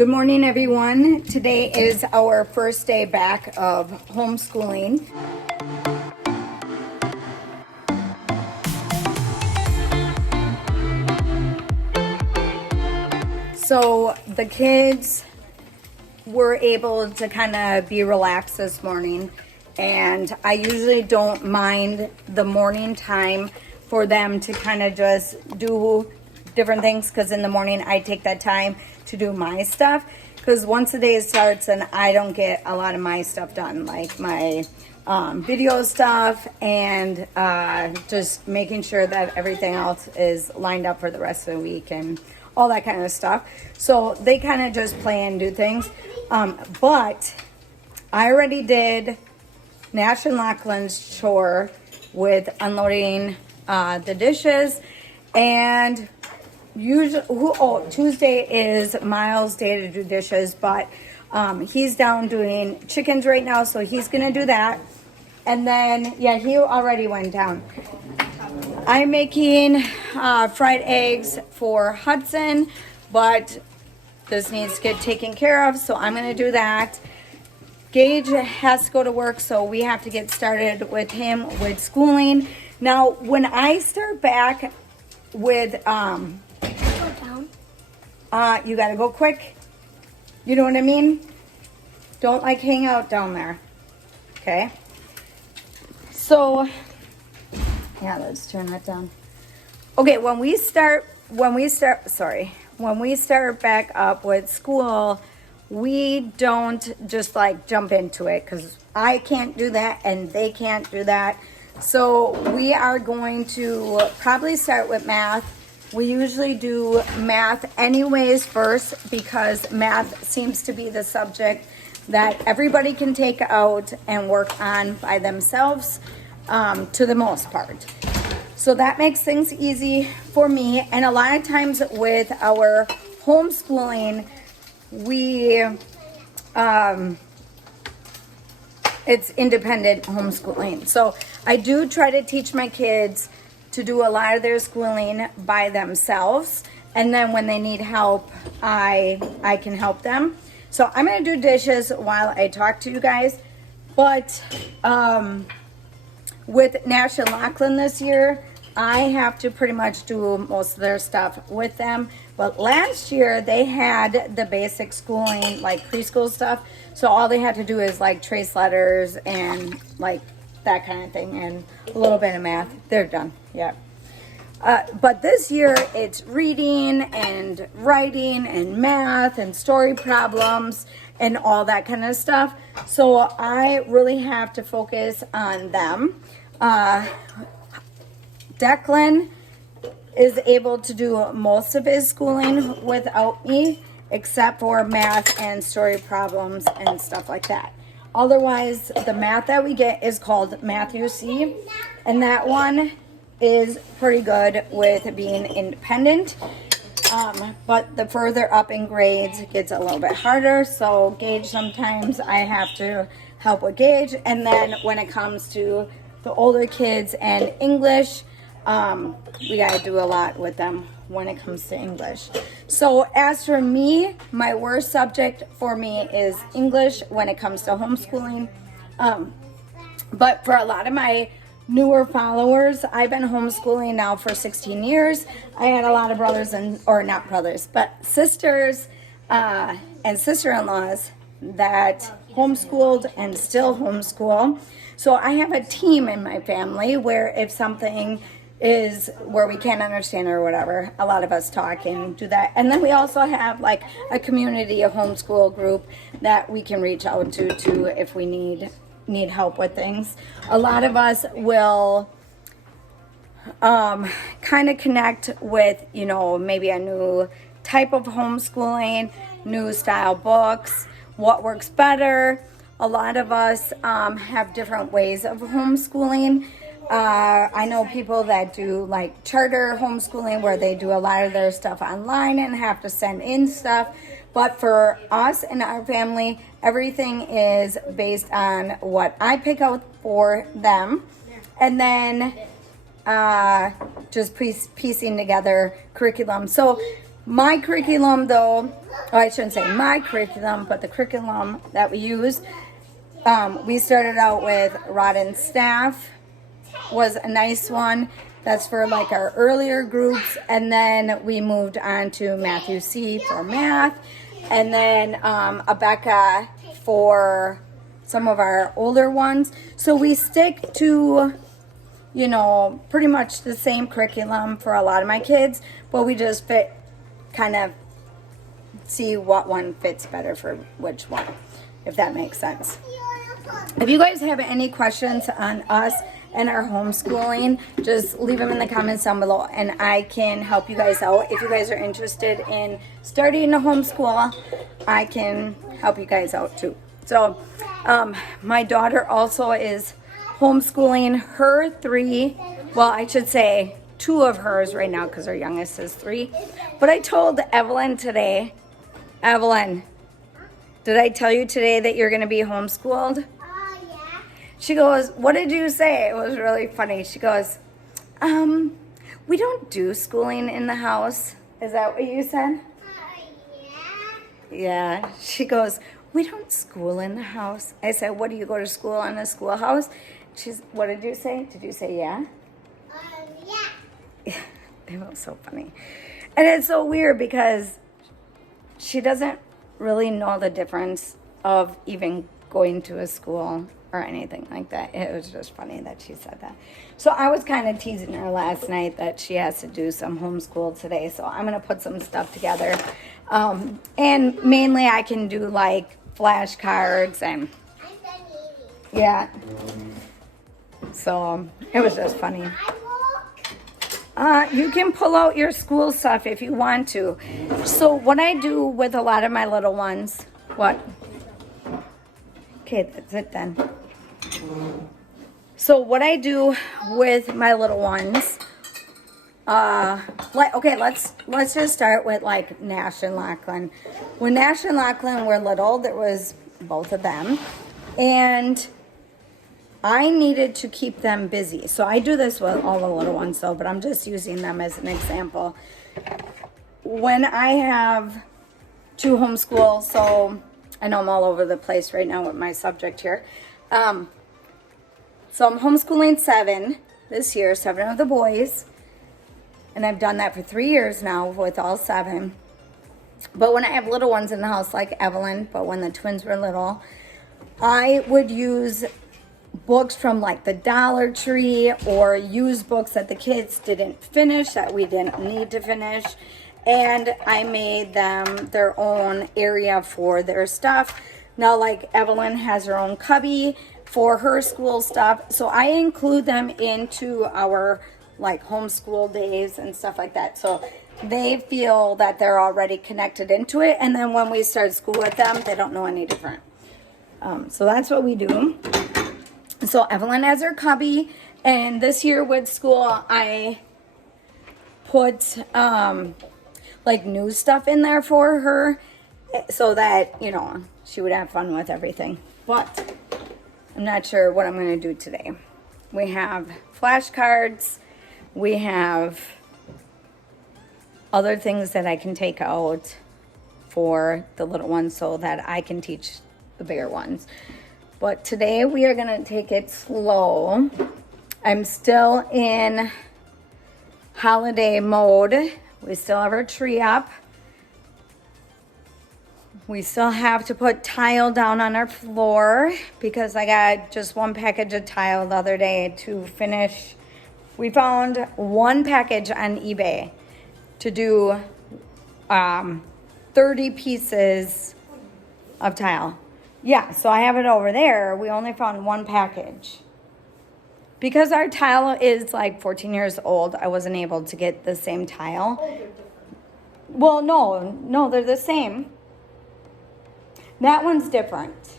Good morning, everyone. Today is our first day back of homeschooling. So the kids were able to kind of be relaxed this morning, and I usually don't mind the morning time for them to kind of just do different things, because in the morning I take that time to do my stuff, because once the day starts and I don't get a lot of my stuff done, like my video stuff and just making sure that everything else is lined up for the rest of the week and all that kind of stuff. So they kind of just play and do things. But I already did Nash and Lachlan's chore with unloading the dishes, and Tuesday is Miles' day to do dishes, but he's down doing chickens right now, so he's gonna do that. And then he already went down. I'm making fried eggs for Hudson, but this needs to get taken care of, so I'm gonna do that. Gage has to go to work, so we have to get started with him with schooling. Now, when I start back with you gotta go quick. You know what I mean? Don't hang out down there. Okay? So, let's turn that down. Okay, when we start back up with school, we don't just jump into it, because I can't do that and they can't do that. So we are going to probably start with math. We usually do math anyways first, because math seems to be the subject that everybody can take out and work on by themselves, to the most part. So that makes things easy for me. And a lot of times with our homeschooling, it's independent homeschooling. So I do try to teach my kids to do a lot of their schooling by themselves, and then when they need help, I can help them. So I'm gonna do dishes while I talk to you guys. But with Nash and Lachlan this year, I have to pretty much do most of their stuff with them. But last year they had the basic schooling, like preschool stuff, so all they had to do is trace letters and that kind of thing, and a little bit of math. They're done. Yeah. But this year it's reading and writing and math and story problems and all that kind of stuff. So I really have to focus on them. Declan is able to do most of his schooling without me, except for math and story problems and stuff like that. Otherwise, the math that we get is called Math UC, and that one is pretty good with being independent. But the further up in grades, it gets a little bit harder. So Gage, sometimes I have to help with Gage. And then when it comes to the older kids and English, we got to do a lot with them when it comes to English. So as for me, my worst subject for me is English when it comes to homeschooling. But for a lot of my newer followers, I've been homeschooling now for 16 years. I had a lot of sisters and sister-in-laws that homeschooled and still homeschool. So I have a team in my family where if something is where we can't understand or whatever, a lot of us talk and do that. And then we also have a community, a homeschool group that we can reach out to if we need help with things. A lot of us will kind of connect with, maybe a new type of homeschooling, new style books, what works better. A lot of us have different ways of homeschooling. I know people that do charter homeschooling, where they do a lot of their stuff online and have to send in stuff. But for us and our family, everything is based on what I pick out for them, and then just piecing together curriculum. So My curriculum though, oh, I shouldn't say my curriculum, but the curriculum that we use, we started out with Rod and Staff was a nice one. That's for like our earlier groups. And then we moved on to Matthew C for math. And then Abeka for some of our older ones. So we stick to, you know, pretty much the same curriculum for a lot of my kids, but we just kind of see what one fits better for which one, if that makes sense. If you guys have any questions on us and our homeschooling, just leave them in the comments down below and I can help you guys out. If you guys are interested in starting a homeschool, I can help you guys out too. So my daughter also is homeschooling her 3, well, I should say 2 of hers right now because her youngest is 3. But I told Evelyn today, Evelyn, did I tell you today that you're going to be homeschooled? Yeah. She goes, what did you say? It was really funny. She goes, we don't do schooling in the house. Is that what you said? Yeah. Yeah. She goes, we don't school in the house. I said, what do you go to school in a schoolhouse? What did you say? Did you say yeah? Yeah. It was so funny. And it's so weird because she doesn't really know the difference of even going to a school or anything like that. It was just funny that she said that. So I was kind of teasing her last night that she has to do some homeschool today. So I'm going to put some stuff together. And mainly I can do like flashcards and yeah. So it was just funny. You can pull out your school stuff if you want to. So what I do with a lot of my little ones, what? Okay, that's it then. So what I do with my little ones, let's just start with like Nash and Lachlan. When Nash and Lachlan were little, there was both of them, and I needed to keep them busy. So I do this with all the little ones though, but I'm just using them as an example. When I have to homeschool, so I know I'm all over the place right now with my subject here. So I'm homeschooling 7 this year, 7 of the boys. And I've done that for 3 years now with all 7. But when I have little ones in the house like Evelyn, but when the twins were little, I would use books from like the Dollar Tree or used books that the kids didn't finish, that we didn't need to finish. And I made them their own area for their stuff. Now, like Evelyn has her own cubby for her school stuff. So I include them into our like homeschool days and stuff like that. So they feel that they're already connected into it. And then when we start school with them, they don't know any different. So that's what we do. So Evelyn has her cubby. And this year with school, I put like new stuff in there for her so that, you know, she would have fun with everything. But I'm not sure what I'm going to do today. We have flashcards. We have other things that I can take out for the little ones so that I can teach the bigger ones. But today we are going to take it slow. I'm still in holiday mode. We still have our tree up. We still have to put tile down on our floor because I got just one package of tile the other day to finish. We found one package on eBay to do 30 pieces of tile. Yeah, so I have it over there. We only found one package. Because our tile is like 14 years old, I wasn't able to get the same tile. Well, no, they're the same. That one's different.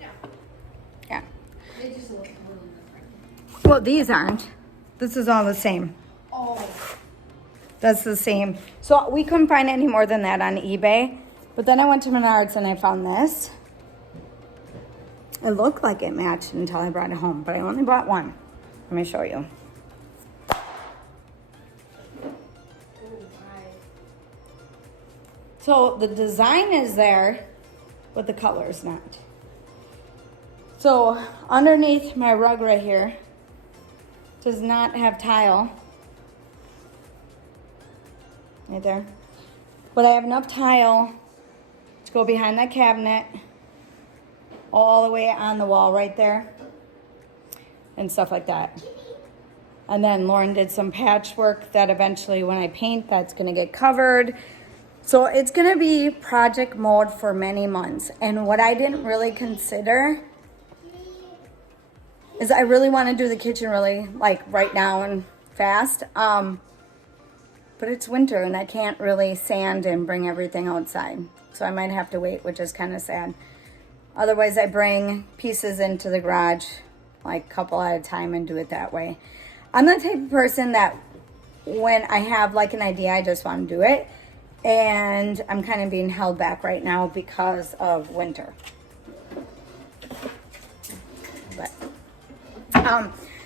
Yeah. They just look a little different. Well, these aren't. This is all the same. Oh. That's the same. So we couldn't find any more than that on eBay. But then I went to Menards and I found this. It looked like it matched until I brought it home, but I only bought one. Let me show you. So the design is there, but the color is not. So underneath my rug right here does not have tile. Right there. But I have enough tile to go behind that cabinet, all the way on the wall right there, and stuff like that. And then Lauren did some patchwork that eventually when I paint, that's gonna get covered. So it's gonna be project mode for many months. And what I didn't really consider is I really wanna do the kitchen really like right now and fast. But it's winter and I can't really sand and bring everything outside. So I might have to wait, which is kind of sad. Otherwise I bring pieces into the garage like a couple at a time and do it that way. I'm the type of person that when I have like an idea, I just want to do it. And I'm kind of being held back right now because of winter. But,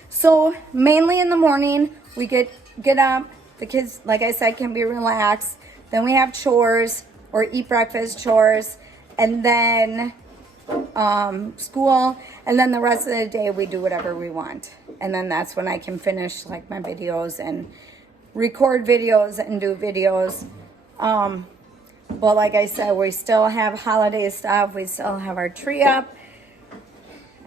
so mainly in the morning, we get up. The kids, like I said, can be relaxed. Then we have chores or eat breakfast chores. And then school. And then the rest of the day, we do whatever we want. And then that's when I can finish like my videos and record videos and do videos. But like I said, we still have holiday stuff. We still have our tree up.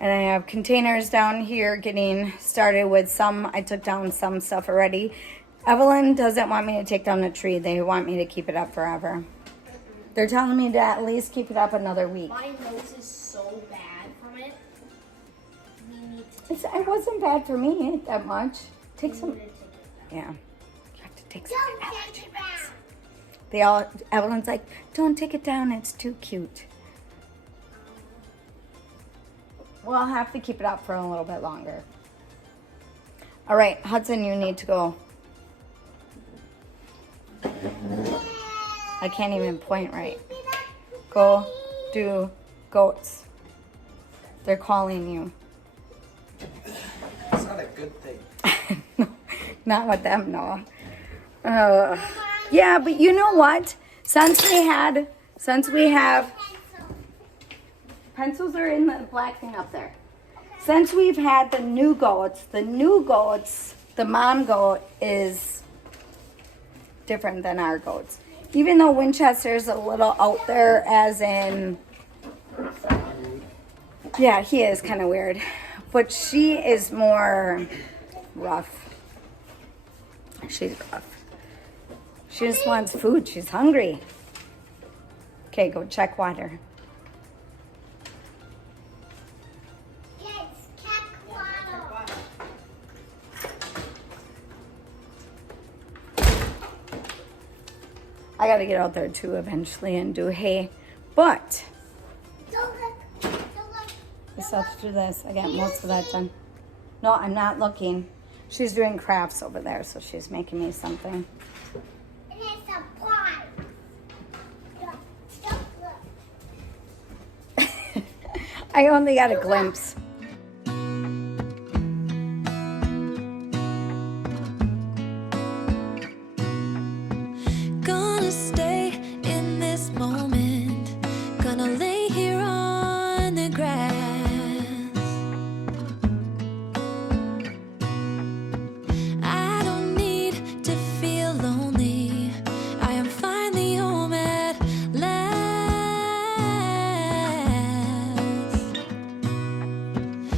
And I have containers down here getting started with some. I took down some stuff already. Evelyn doesn't want me to take down the tree. They want me to keep it up forever. They're telling me to at least keep it up another week. My nose is so bad from it. We need to take It wasn't bad for me that much. Take some. it down. Yeah. You have to take some allergy meds. Evelyn's like, don't take it down. It's too cute. Well, I'll have to keep it up for a little bit longer. All right, Hudson, you need to go. I can't even point right. Go do goats. They're calling you. It's not a good thing. No, not with them, no. Yeah, but you know what? Since we have pencils are in the black thing up there. Since we've had the new goats, the mom goat is different than our goats. Even though Winchester's a little out there, as in, yeah, he is kind of weird. But she is more rough. She's rough. She just wants food. She's hungry. Okay, go check water. I gotta get out there too eventually and do hay, but I still have to do this. I got most of that done. No, I'm not looking. She's doing crafts over there, so she's making me something. I only got a glimpse. Gonna stay in this moment. Gonna lay here on the grass. I don't need to feel lonely. I am finally home at last.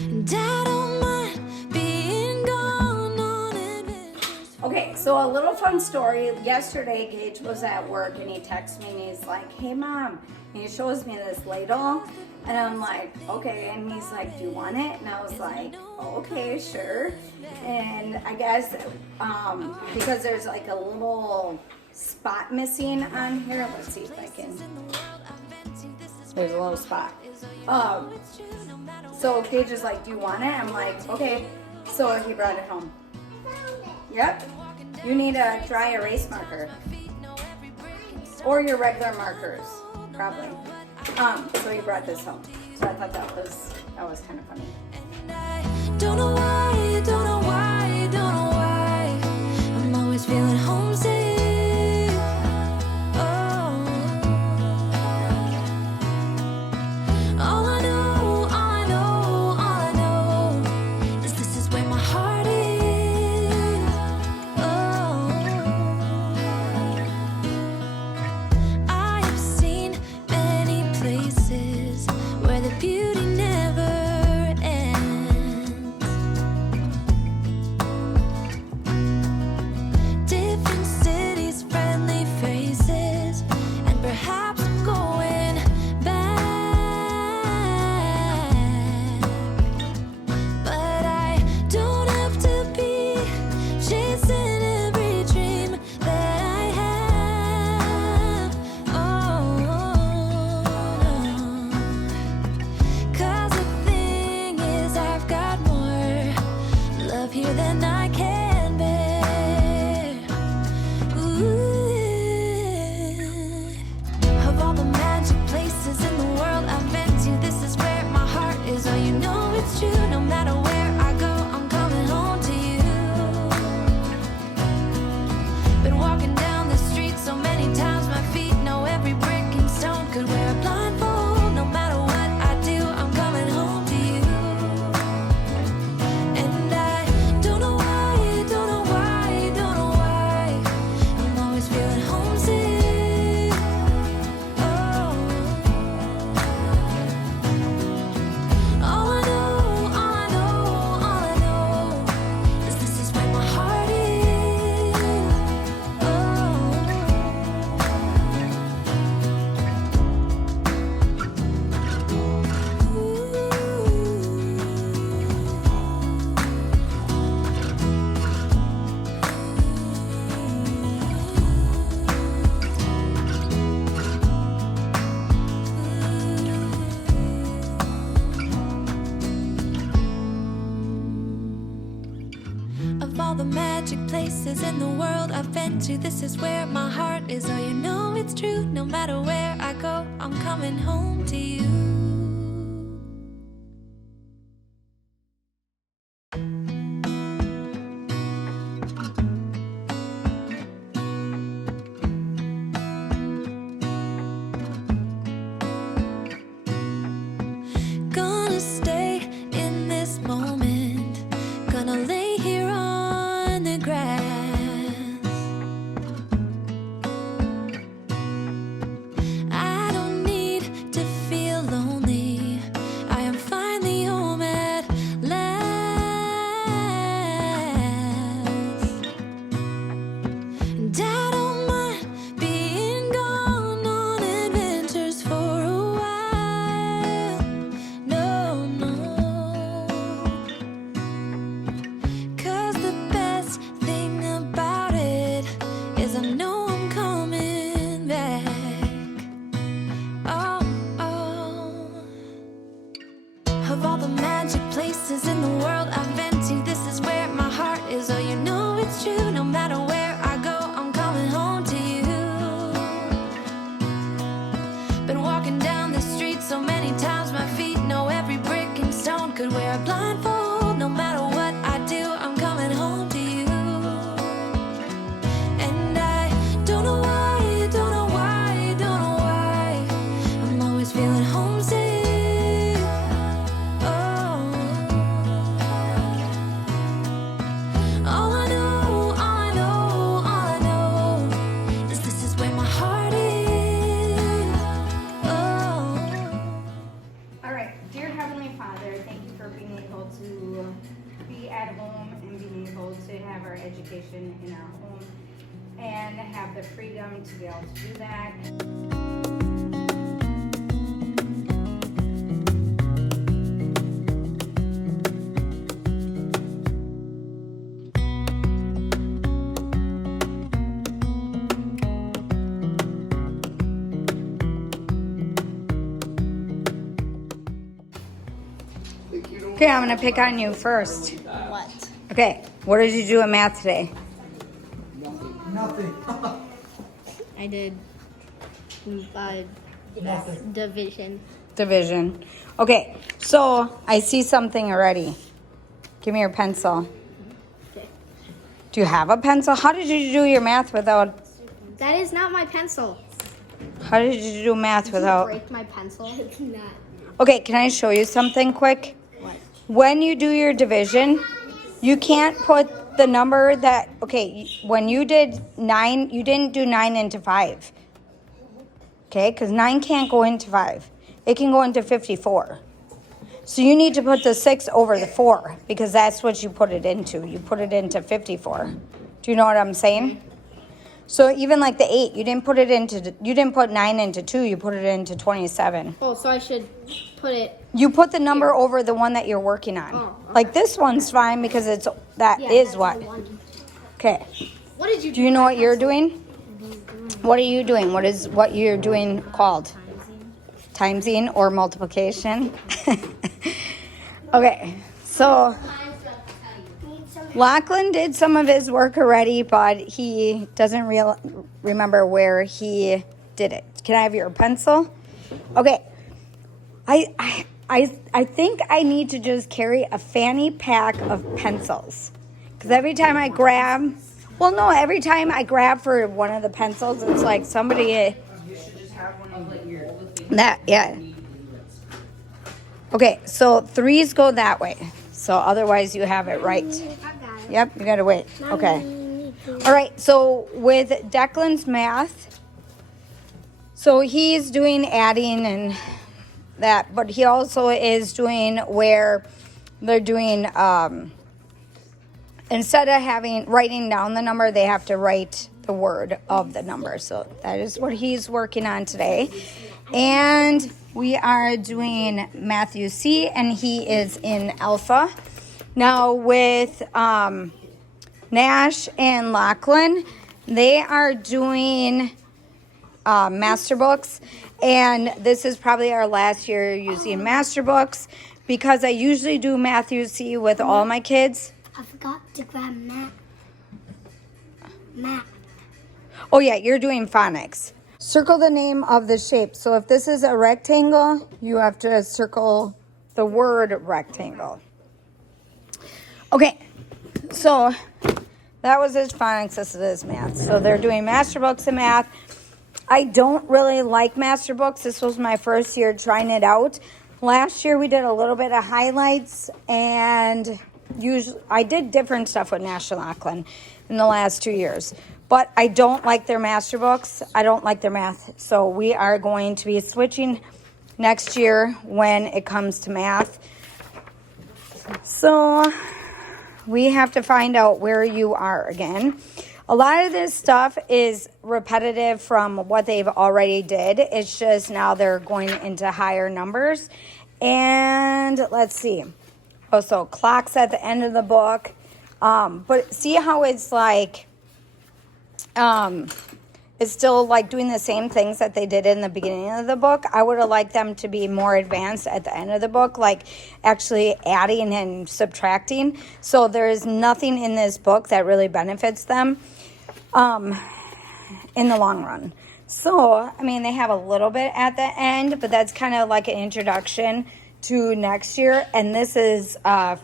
And I don't mind being gone on adventures. Okay, so a little fun story. Yesterday, Gage was at work and he texts me and he's like, hey mom, and he shows me this ladle and I'm like, okay, and he's like, do you want it? And I was like, okay, sure. And I guess because there's like a little spot missing on here, let's see if I can, there's a little spot. So Gage is like, do you want it? I'm like, okay. So he brought it home. Yep. You need a dry erase marker. Or your regular markers, probably. So he brought this home. So I thought that was kind of funny. And I don't know why, don't know why, don't know why. I'm always feeling homesick. Oh. magic places in the world I've been to. This is where my heart is. Oh, you know it's true. No matter where I go, I'm coming home to you. Gonna stay in this moment. Gonna lay here on the grass. I don't need to feel lonely. I am finally home at last. And I don't mind being gone on adventures for a while. No, no. 'Cause the best thing about it is I know I'm coming back. Oh, oh. Of all the magic places in the world I've been to, this is where my heart is. Oh, you know it's true. No matter where I go, I'm coming home to you. Been walking down the street so many times, my feet know every brick and stone. Could wear a blindfold. No matter what I do, I'm coming home to you. And I don't know why, don't know why, don't know why I'm always feeling homesick. Oh, all I know, all I know, all I know is this is where my heart is. Oh. All right, dear Heavenly Father, thank you for being able to be at home and being able to have our education in our home and have the freedom to be able to do that. Okay, I'm gonna pick on you first. What? Okay, what did you do in math today? Nothing. I did division. Division. Okay, so I see something already. Give me your pencil. Okay. Do you have a pencil? How did you do your math without? That is not my pencil. How did you do math without? Break my pencil. It's not. Okay, can I show you something quick? What? When you do your division, you can't put the number that, okay, when you did 9, you didn't do 9 into 5. Okay, because 9 can't go into 5. It can go into 54. So you need to put the 6 over the 4 because that's what you put it into. You put it into 54. Do you know what I'm saying? So even like the 8, you didn't put 9 into 2, you put it into 27. Oh, so I should put it. You put the number over the one that you're working on. Oh, okay. Like this one's fine because that is what. Okay. What did you do? Do you know what you're doing? What are you doing? What you're doing called? Timesing or multiplication? Okay. So Lachlan did some of his work already, but he doesn't remember where he did it. Can I have your pencil? Okay. I think I need to just carry a fanny pack of pencils. Because every time I grab for one of the pencils, it's like somebody. You should just have one of like your Yeah. Okay, so 3s go that way. So otherwise you have it right. Yep, you gotta wait. Okay. All right, so with Declan's math, so he's doing adding and that, but he also is doing where they're doing, instead of writing down the number, they have to write the word of the number. So that is what he's working on today. And we are doing Matthew C, and he is in Alpha. Now with Nash and Lachlan, they are doing master books, and this is probably our last year using master books because I usually do Matthew C with all my kids. I forgot to grab Matt. Math. Oh yeah, you're doing phonics. Circle the name of the shape. So if this is a rectangle, you have to circle the word rectangle. Okay, so that was his phonics, this is his math. So they're doing master books in math. I don't really like master books. This was my first year trying it out. Last year we did a little bit of highlights, and usually I did different stuff with National Auckland in the last 2 years. But I don't like their master books. I don't like their math. So we are going to be switching next year when it comes to math. So we have to find out where you are again. A lot of this stuff is repetitive from what they've already did. It's just now they're going into higher numbers. And let's see. Oh, so clocks at the end of the book. But see how it's like, it's still like doing the same things that they did in the beginning of the book. I would have liked them to be more advanced at the end of the book, like actually adding and subtracting. So there is nothing in this book that really benefits them in the long run. So, I mean, they have a little bit at the end, but that's kind of like an introduction to next year. And this is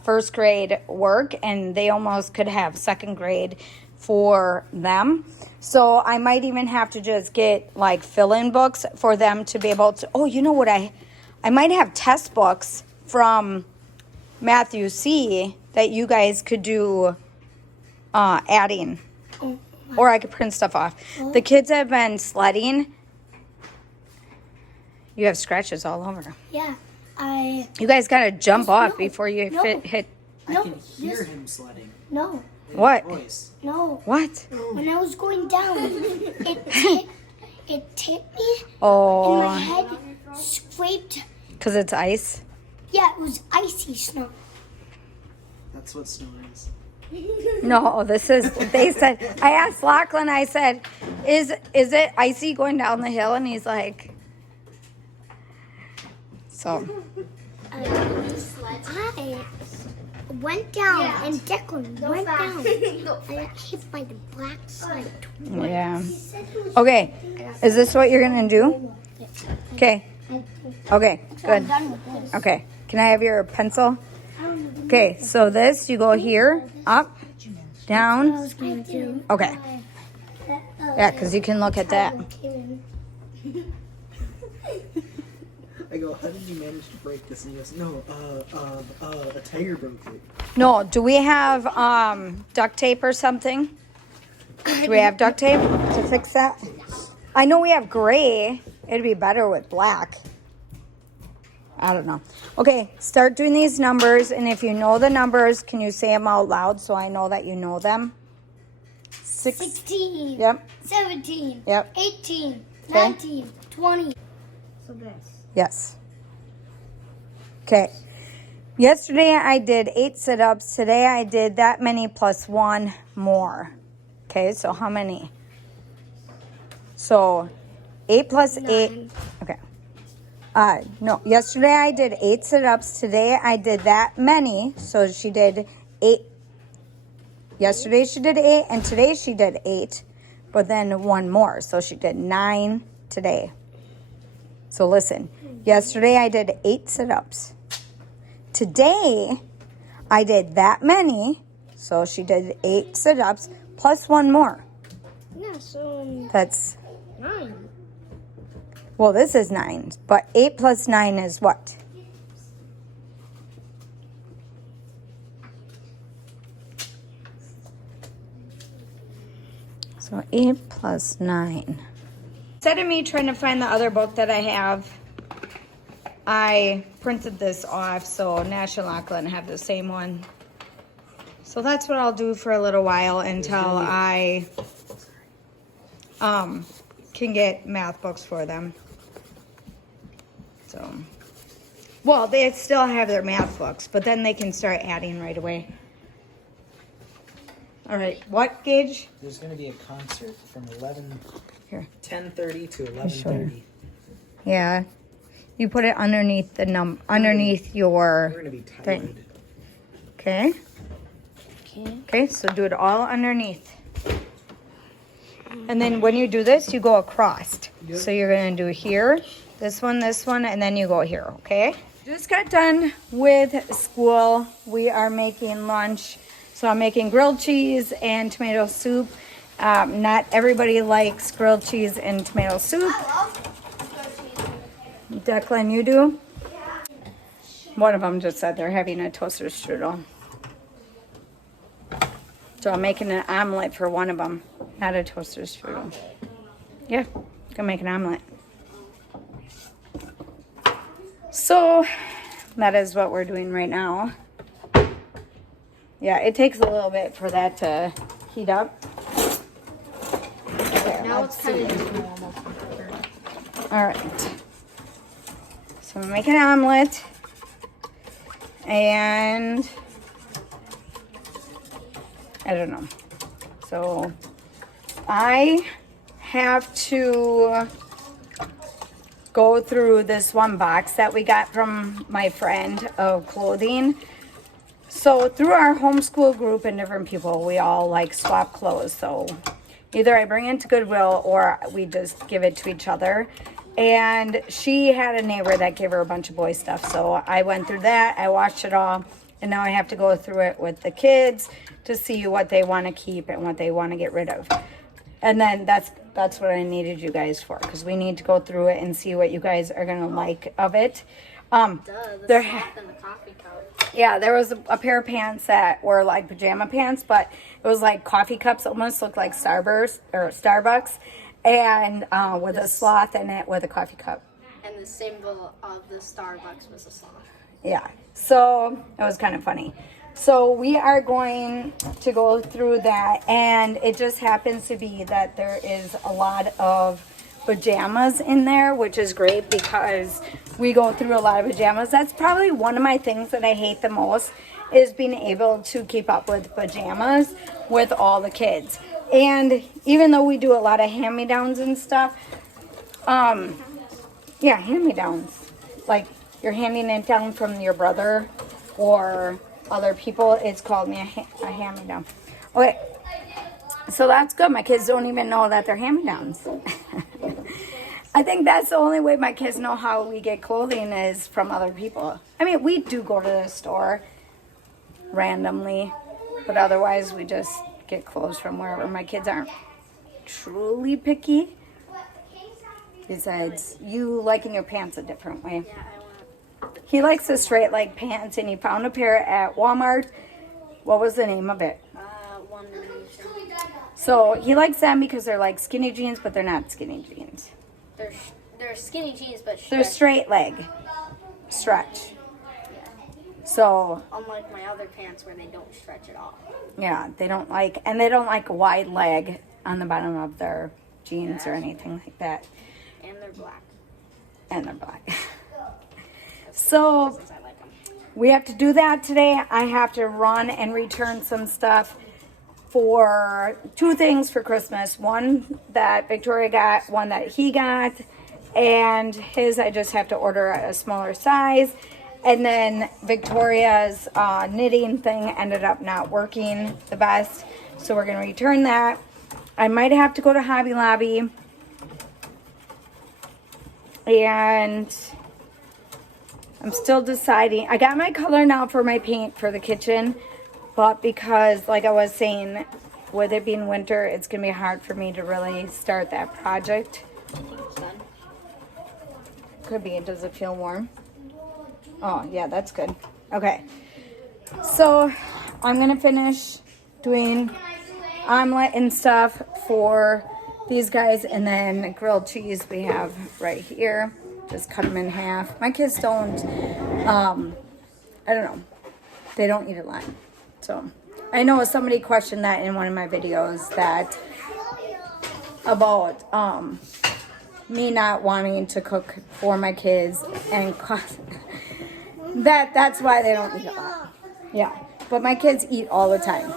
first grade work, and they almost could have second grade for them. So I might even have to just get like fill-in books for them to be able to, oh, you know what, I might have test books from Matthew C that you guys could do adding. Or I could print stuff off. The kids have been sledding. You have scratches all over. Yeah, You guys gotta jump off before you hit. I can hear him sledding. No. In What? his voice. No. What? When I was going down, it hit me, and my Oh, head scraped. because it's ice. Yeah, it was icy snow. That's what snow is. No, this is. They said. I asked Lachlan. I said, "Is it icy going down the hill?" And he's like, "So." I went down and Declan went down. I got hit by the black slide. Yeah. Okay. Is this what you're gonna do? Okay. Okay. Good. I'm done with this. Okay. Can I have your pencil? Okay. So this, you go here, up, down. Okay. Yeah, because you can look at that. I go, how did you manage to break this? And he goes, no, a tiger broke it. No. Do we have duct tape or something? Do we have duct tape to fix that? I know we have gray. It'd be better with black. I don't know. Okay, start doing these numbers, and if you know the numbers, can you say them out loud so I know that you know them? 16. Yep. 17. Yep. 18. Okay. 19. 20. So this. Yes. Okay. Yesterday I did 8 sit-ups. Today I did that many plus 1 more. Okay, so how many? So 8 plus 8. Okay. No, yesterday I did 8 sit-ups. Today I did that many. So she did 8. Yesterday she did 8, and today she did 8, but then 1 more. So she did 9 today. So listen, yesterday I did 8 sit-ups. Today I did that many. So she did 8 sit-ups plus 1 more. Yeah, so That's, 9. well, this is 9, but 8 plus 9 is what? So 8 plus 9. Instead of me trying to find the other book that I have, I printed this off so National Auckland have the same one. So that's what I'll do for a little while until I can get math books for them. So, well, they still have their math books, but then they can start adding right away. All right, what, Gage? There's going to be a concert from Here. 10:30 to 11:30. Yeah, you put it underneath the underneath your We're going to be tired. thing. Okay. Okay, so do it all underneath. And then when you do this, you go across. So you're gonna do here, this one, and then you go here, okay? Just got done with school. We are making lunch. So I'm making grilled cheese and tomato soup. Not everybody likes grilled cheese and tomato soup. Declan, you do? One of them just said they're having a toaster strudel. So I'm making an omelet for one of them, not a toaster strudel. Yeah, gonna make an omelet. So that is what we're doing right now. Yeah, it takes a little bit for that to heat up. There, Now it's kind of normal. all right. So I'm making an omelet. And I don't know. So I have to go through this one box that we got from my friend of clothing. So through our homeschool group and different people, we all like swap clothes. So either I bring it to Goodwill or we just give it to each other. And she had a neighbor that gave her a bunch of boy stuff. So I went through that, I watched it all, and now I have to go through it with the kids to see what they want to keep and what they want to get rid of. And then that's what I needed you guys for, because we need to go through it and see what you guys are going to like of it. The coffee cup. Yeah, there was a pair of pants that were like pajama pants, but it was like coffee cups, almost looked like Starbucks, and with a sloth in it with a coffee cup. And the symbol of the Starbucks was a sloth. Yeah, so it was kind of funny. So we are going to go through that, and it just happens to be that there is a lot of pajamas in there, which is great because we go through a lot of pajamas. That's probably one of my things that I hate the most, is being able to keep up with pajamas with all the kids. And even though we do a lot of hand-me-downs and stuff, yeah, hand-me-downs, like you're handing it down from your brother or other people, it's called me a hand-me-down. Okay, so that's good. My kids don't even know that they're hand-me-downs. I think that's the only way my kids know how we get clothing is from other people. I mean, we do go to the store randomly, but otherwise we just get clothes from wherever. My kids aren't truly picky. Besides, you liking your pants a different way. He likes the straight leg pants, and he found a pair at Walmart. What was the name of it? One Nation. So he likes them because they're like skinny jeans, but they're not skinny jeans. They're skinny jeans, but They're straight leg stretch. So unlike my other pants where they don't stretch at all. yeah, they don't like a wide leg on the bottom of their jeans or anything like that. And they're black. And they're black. So we have to do that today. I have to run and return some stuff for 2 things for Christmas. One that Victoria got, one that he got, and his I just have to order a smaller size. And then Victoria's knitting thing ended up not working the best, so we're going to return that. I might have to go to Hobby Lobby. And I'm still deciding. I got my color now for my paint for the kitchen, but because, like I was saying, with it being winter, it's going to be hard for me to really start that project. Could be. Does it feel warm? Oh, yeah, that's good. Okay. So, I'm going to finish doing omelet and stuff for these guys, and then grilled cheese we have right here. Just cut them in half. My kids don't, I don't know. They don't eat a lot. So, I know somebody questioned that in one of my videos that about me not wanting to cook for my kids, and that's why they don't eat a lot. Yeah, but my kids eat all the time.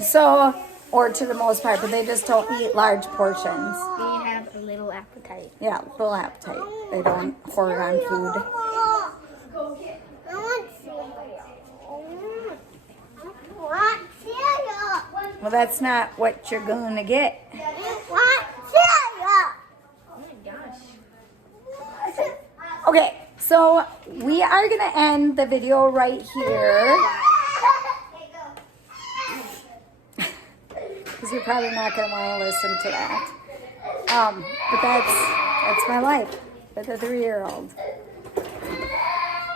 So, or to the most part, but they just don't eat large portions. They have a little appetite. Yeah, little appetite. They don't hoard on food. Well, that's not what you're going to get. Okay, so we are gonna end the video right here. Because you're probably not gonna want to listen to that. But that's my life with a 3-year-old.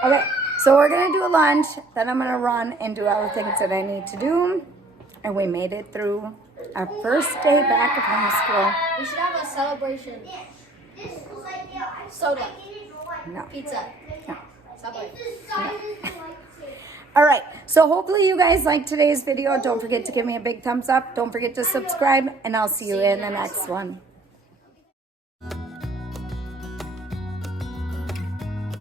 Okay, so we're gonna do a lunch, then I'm gonna run and do all the things that I need to do. And we made it through our first day back of homeschool. We should have a celebration. Soda. No. Pizza. No. Subway. All right, so hopefully you guys liked today's video. Don't forget to give me a big thumbs up. Don't forget to subscribe, and I'll see you in the next one.